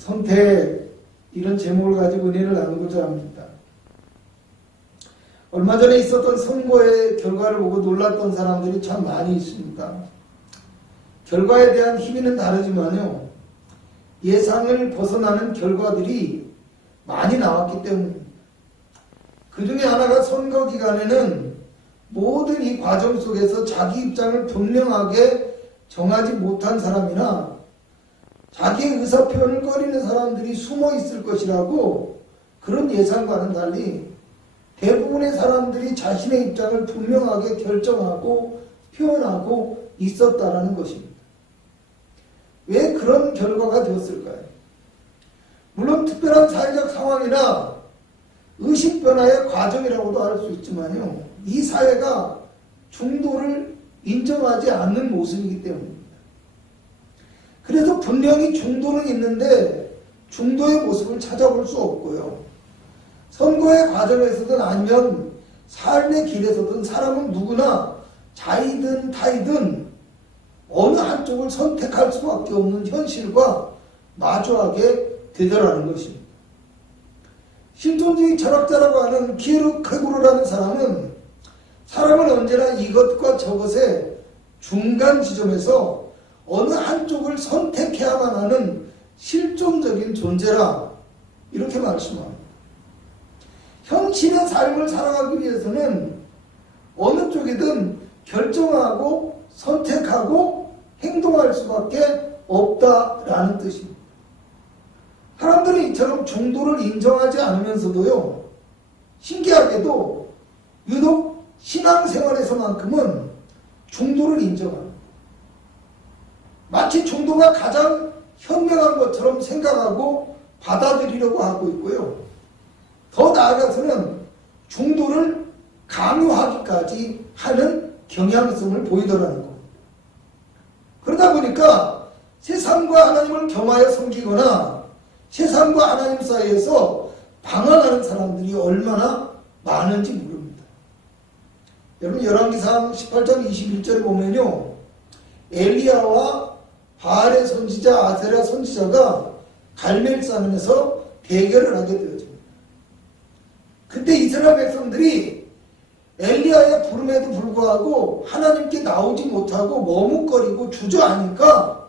선택, 이런 제목을 가지고 은혜를 나누고자 합니다. 얼마 전에 있었던 선거의 결과를 보고 놀랐던 사람들이 참 많이 있습니다. 결과에 대한 힘은 다르지만요, 예상을 벗어나는 결과들이 많이 나왔기 때문입니다. 그 중에 하나가 선거 기간에는 모든 이 과정 속에서 자기 입장을 분명하게 정하지 못한 사람이나 자기의 의사표현을 꺼리는 사람들이 숨어 있을 것이라고, 그런 예상과는 달리 대부분의 사람들이 자신의 입장을 분명하게 결정하고 표현하고 있었다라는 것입니다. 왜 그런 결과가 되었을까요? 물론 특별한 사회적 상황이나 의식 변화의 과정이라고도 할 수 있지만요, 이 사회가 중도를 인정하지 않는 모습이기 때문입니다. 그래서 분명히 중도는 있는데 중도의 모습을 찾아볼 수 없고요, 선거의 과정에서든 아니면 삶의 길에서든 사람은 누구나 자이든 타이든 어느 한쪽을 선택할 수밖에 없는 현실과 마주하게 되더라는 것입니다. 실존주의 철학자라고 하는 키에르케고르라는 사람은 사람은 언제나 이것과 저것의 중간 지점에서 어느 한쪽을 선택해야만 하는 실존적인 존재라, 이렇게 말씀합니다. 현실의 삶을 살아가기 위해서는 어느 쪽이든 결정하고 선택하고 행동할 수밖에 없다라는 뜻입니다. 사람들은 이처럼 중도를 인정하지 않으면서도요, 신기하게도 유독 신앙생활에서만큼은 중도를 인정합니다. 마치 중도가 가장 현명한 것처럼 생각하고 받아들이려고 하고 있고요, 더 나아가서는 중도를 강요하기까지 하는 경향성을 보이더라는 겁니다. 그러다 보니까 세상과 하나님을 겸하여 섬기거나 세상과 하나님 사이에서 방황하는 사람들이 얼마나 많은지 모릅니다. 여러분, 열왕기상 18장 21절에 보면요, 엘리야와 바알의 선지자 아세라 선지자가 갈멜산에서 대결을 하게 되어집니다. 그때 이스라엘 백성들이 엘리야의 부름에도 불구하고 하나님께 나오지 못하고 머뭇거리고 주저하니까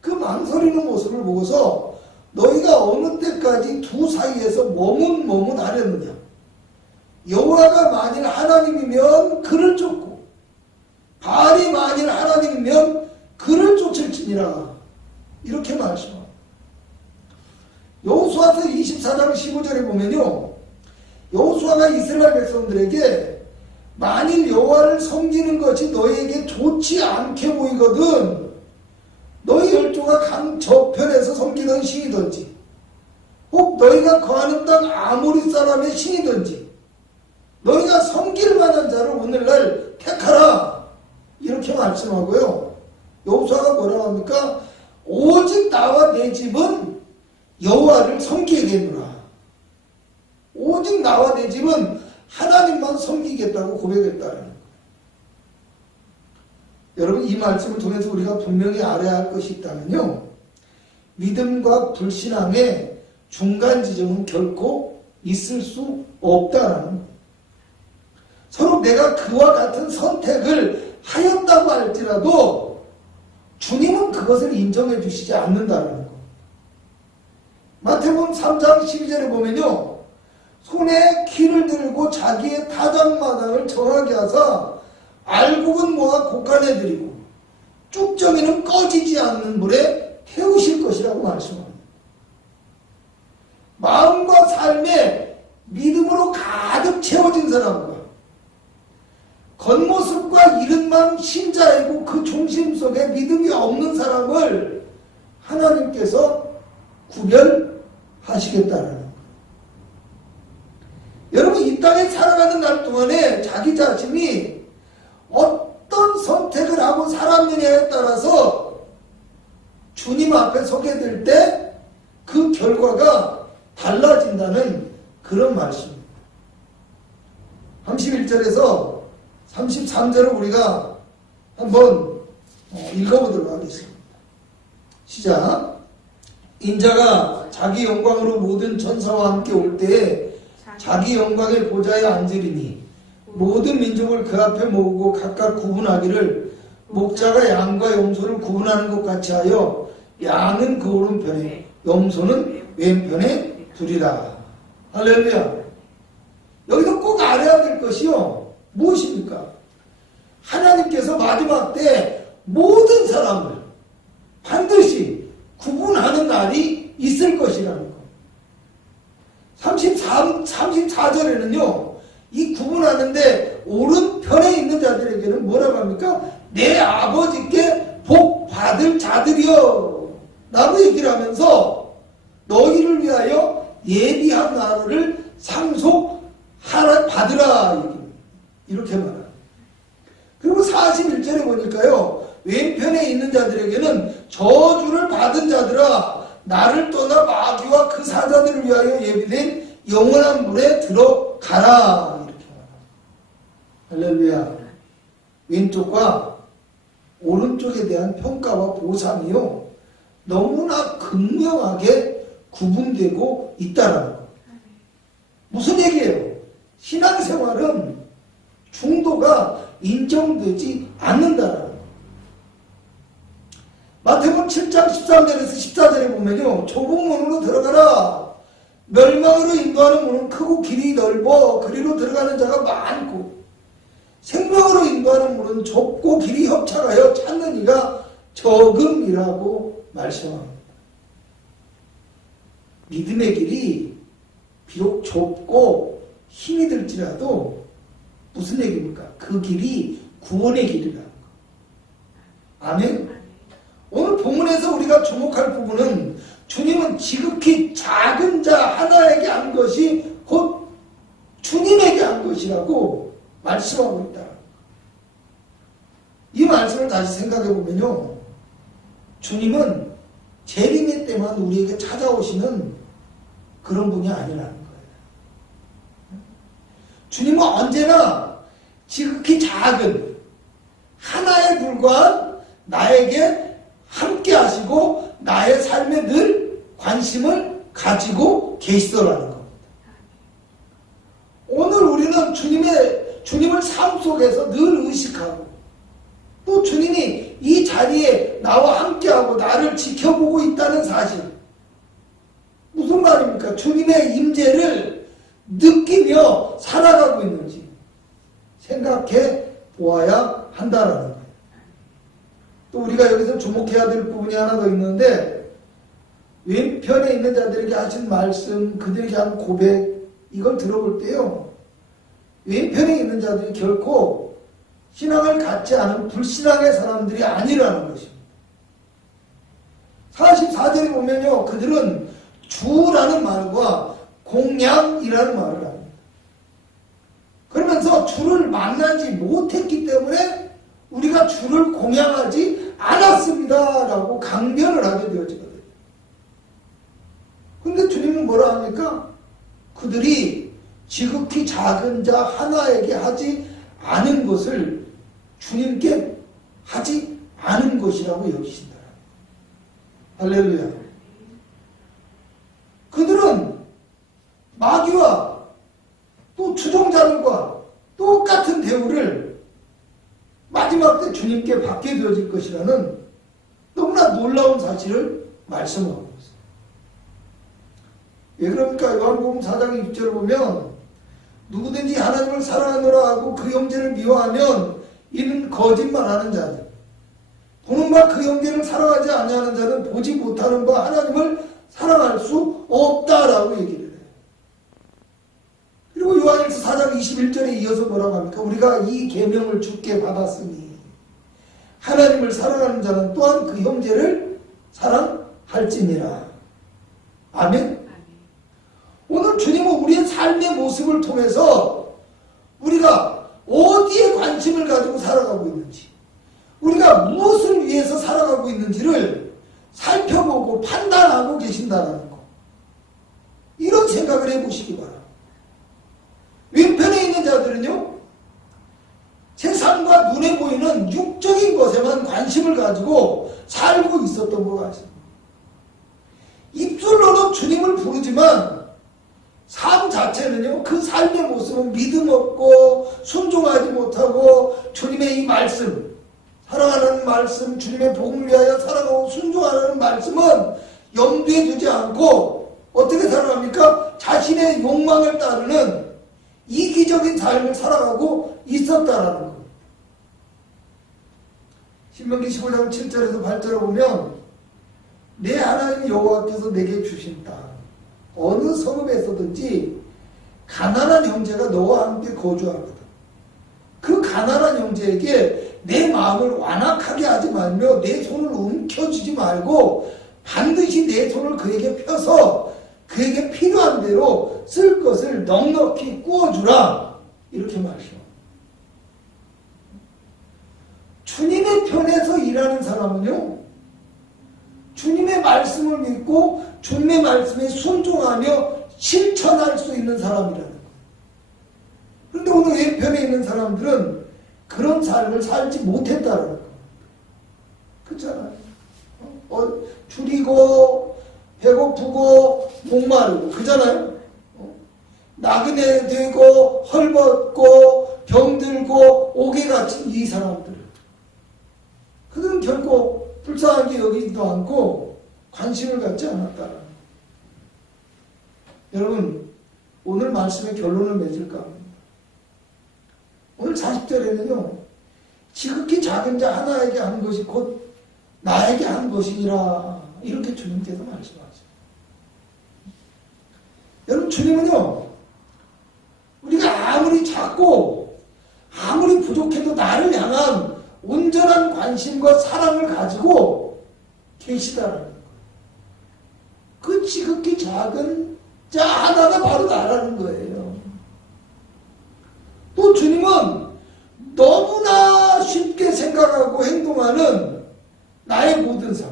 그 망설이는 모습을 보고서 너희가 어느 때까지 두 사이에서 머뭇하려느냐, 여호와가 만일 하나님이면 그를 쫓고 바알이 만일 하나님이면 그를 쫓을지니라, 이렇게 말씀합니다. 여호수아서 24장 15절에 보면요, 여호수아가 이스라엘 백성들에게 만일 여호와를 섬기는 것이 너희에게 좋지 않게 보이거든 너희 열조가 강 저편에서 섬기던 신이든지 혹 너희가 거하는 땅 아모리 사람의 신이든지 너희가 섬길 만한 자를 오늘날 택하라, 이렇게 말씀하고요, 여호수아가 뭐라고 합니까? 오직 나와 내 집은 여호와를 섬기겠노라. 오직 나와 내 집은 하나님만 섬기겠다고 고백했다는 거예요. 여러분, 이 말씀을 통해서 우리가 분명히 알아야 할 것이 있다면요, 믿음과 불신앙의 중간 지점은 결코 있을 수 없다라는 거예요. 서로 내가 그와 같은 선택을 하였다고 할지라도 주님은 그것을 인정해 주시지 않는다는 거예요. 마태복음 3장 12절에 보면요, 손에 키를 들고 자기의 타작마당을 정하게 하사 알곡은 모아 곡간에 들이고 쭉정이는 꺼지지 않는 물에 태우실 것이라고 말씀합니다. 마음과 삶에 믿음으로 가득 채워진 사람과 겉모습과 이름만 신자이고 그 중심 속에 믿음이 없는 사람을 하나님께서 구별하시겠다는 거예요. 여러분, 이 땅에 살아가는 날 동안에 자기 자신이 어떤 선택을 하고 살았느냐에 따라서 주님 앞에 서게 될 때 그 결과가 달라진다는 그런 말씀입니다. 31절에서 33절을 우리가 한번 읽어보도록 하겠습니다. 시작. 인자가 자기 영광으로 모든 천사와 함께 올 때에 자기 영광의 보좌에 앉으리니 모든 민족을 그 앞에 모으고 각각 구분하기를 목자가 양과 염소를 구분하는 것 같이 하여 양은 그 오른편에 염소는 왼편에 두리라. 할렐루야. 여기서 꼭 알아야 될 것이요, 무엇입니까? 하나님께서 마지막 때 모든 사람을 반드시 구분하는 날이 있을 것이라는 것. 34절에는요, 이 구분하는데 오른편에 있는 자들에게는 뭐라고 합니까? 내 아버지께 복 받을 자들이여 라고 얘기를 하면서 너희를 위하여 예비한 나라를 상속하라 받으라 이렇게 말합니다. 그리고 41절에 보니까요, 왼편에 있는 자들에게는 저주를 받은 자들아 나를 떠나 마귀와 그 사자들을 위하여 예비된 영원한 물에 들어가라 이렇게 말합니다. 할렐루야. 왼쪽과 오른쪽에 대한 평가와 보상이요, 너무나 극명하게 구분되고 있다라는 것. 무슨 얘기예요? 신앙생활은 중도가 인정되지 않는다라는 것. 마태복음 7장 13절에서 14절에 보면요, 좁은 문으로 들어가라. 멸망으로 인도하는 문은 크고 길이 넓어 그리로 들어가는 자가 많고 생명으로 인도하는 문은 좁고 길이 협착하여 찾는 이가 적음이라고 말씀합니다. 믿음의 길이 비록 좁고 힘이 들지라도 무슨 얘기입니까? 그 길이 구원의 길이라는 거. 아멘. 오늘 본문에서 우리가 주목할 부분은 주님은 지극히 작은 자 하나에게 한 것이 곧 주님에게 한 것이라고 말씀하고 있다. 이 말씀을 다시 생각해 보면요, 주님은 재림의 때만 우리에게 찾아오시는 그런 분이 아니라는 거예요. 주님은 언제나 지극히 작은 하나에 불과한 나에게 함께 하시고 나의 삶에 늘 관심을 가지고 계시더라는 겁니다. 오늘 우리는 주님을 삶 속에서 늘 의식하고 또 주님이 이 자리에 나와 함께하고 나를 지켜보고 있다는 사실. 무슨 말입니까? 주님의 임재를 느끼며 살아가고 있는지 생각해 보아야 한다라는 거예요. 또 우리가 여기서 주목해야 될 부분이 하나 더 있는데, 왼편에 있는 자들에게 하신 말씀, 그들에게 한 고백, 이걸 들어볼 때요, 왼편에 있는 자들이 결코 신앙을 갖지 않은 불신앙의 사람들이 아니라는 것입니다. 44절에 보면요, 그들은 주라는 말과 공양이라는 말을 합니다. 그러면서 주를 만나지 못했기 때문에 우리가 주를 공양하지 않았습니다 라고 강변을 하게 되어지거든요. 근데 주님은 뭐라 합니까? 그들이 지극히 작은 자 하나에게 하지 않은 것을 주님께 하지 않은 것이라고 여기신다. 할렐루야. 그들은 마귀와 또 주동자들과 똑같은 대우를 마지막 때 주님께 받게 되어질 것이라는 너무나 놀라운 사실을 말씀하고 있습니다. 왜 그럽니까? 요한복음 4장 6절을 보면 누구든지 하나님을 사랑하노라 하고 그 형제를 미워하면 이는 거짓말하는 자들, 보는 바 그 형제를 사랑하지 아니하는 자는 보지 못하는 바 하나님을 사랑할 수 없다라고 얘기를 해요. 그리고 요한일서 4장 21절에 이어서 뭐라고 합니까? 우리가 이 계명을 주께 받았으니 하나님을 사랑하는 자는 또한 그 형제를 사랑할지니라. 아멘. 오늘 주님은 우리의 삶의 모습을 통해서 우리가 어디에 관심을 가지고 살아가고 있는지, 우리가 무엇을 위해서 살아가고 있는지를 살펴보고 판단하고 계신다는 거. 이런 생각을 해보시기 바랍니다. 왼편에 있는 자들은요, 세상과 눈에 보이는 육적인 것에만 관심을 가지고 살고 있었던 것 같습니다. 입술로는 주님을 부르지만 삶 자체는요, 그 삶의 모습은 믿음 없고 순종하지 못하고 주님의 이 말씀, 사랑하는 말씀, 주님의 복음을 위하여 살아가고 순종하는 말씀은 염두에 두지 않고 어떻게 살아갑니까? 자신의 욕망을 따르는 이기적인 삶을 살아가고 있었다라는 거예요. 신명기 15장 7절에서 8절에 보면 내 하나님 여호와께서 내게 주신 땅 어느 성읍에서든지 가난한 형제가 너와 함께 거주하거든. 그 가난한 형제에게 내 마음을 완악하게 하지 말며 내 손을 움켜쥐지 말고 반드시 내 손을 그에게 펴서 그에게 필요한 대로 쓸 것을 넉넉히 구워주라. 이렇게 말이죠. 주님의 편에서 일하는 사람은요, 주님의 말씀을 믿고 주님의 말씀에 순종하며 실천할 수 있는 사람이라는 거예요. 그런데 오늘 왼편에 있는 사람들은 그런 삶을 살지 못했다는 거예요. 그렇잖아요. 줄이고 배고프고 목마르고 그잖아요. 나그네 되고 헐벗고 병들고 옥에 갇힌 이 사람들, 그들은 결코 불쌍하게 여기지도 않고 관심을 갖지 않았다. 여러분, 오늘 말씀의 결론을 맺을까 합니다. 오늘 40절에는요, 지극히 작은 자 하나에게 한 것이 곧 나에게 한 것이니라, 이렇게 주님께서 말씀하세요. 여러분, 주님은요, 우리가 아무리 작고 아무리 부족해도 나를 향한 온전한 관심과 사랑을 가지고 계시다는 거예요. 그 지극히 작은 자 하나가 바로 나라는 거예요. 또 주님은 너무나 쉽게 생각하고 행동하는 나의 모든 삶,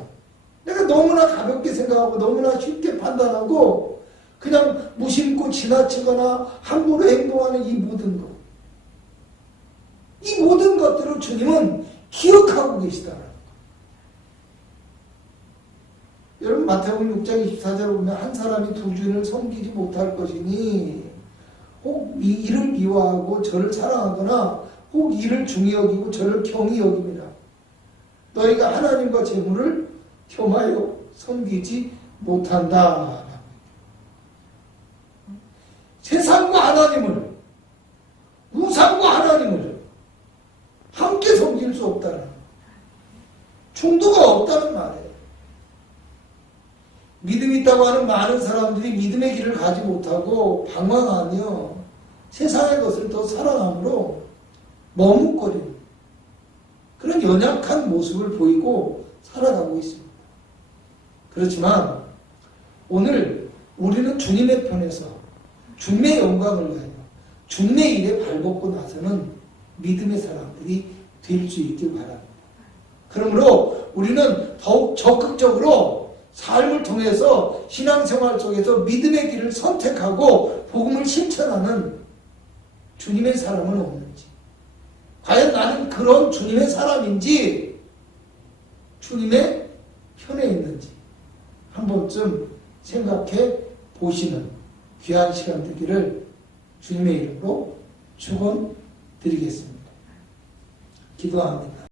내가 너무나 가볍게 생각하고 너무나 쉽게 판단하고 그냥 무심코 지나치거나 함부로 행동하는 이 모든 것, 이 모든 것들을 주님은 기억하고 계시다는 거예요. 여러분, 마태복음 6장 24절을 보면 한 사람이 두 주인을 섬기지 못할 것이니 혹 이를 미워하고 저를 사랑하거나 혹 이를 중히 여기고 저를 경히 여깁니다. 너희가 하나님과 재물을 겸하여 섬기지 못한다. 세상과 하나님을, 우상과 하나님을 함께 섬길 수 없다는, 중도가 없다는 말이에요. 믿음이 있다고 하는 많은 사람들이 믿음의 길을 가지 못하고 방황하며 세상의 것을 더 사랑함으로 머뭇거리는 그런 연약한 모습을 보이고 살아가고 있습니다. 그렇지만 오늘 우리는 주님의 편에서 주님의 영광을 위하여 주님의 일에 발벗고 나서는 믿음의 사람들이 될 수 있길 바랍니다. 그러므로 우리는 더욱 적극적으로 삶을 통해서 신앙생활 속에서 믿음의 길을 선택하고 복음을 실천하는 주님의 사람은 없는지, 과연 나는 그런 주님의 사람인지 주님의 편에 있는지 한 번쯤 생각해 보시는 귀한 시간 되기를 주님의 이름으로 축원드리겠습니다. 기도합니다.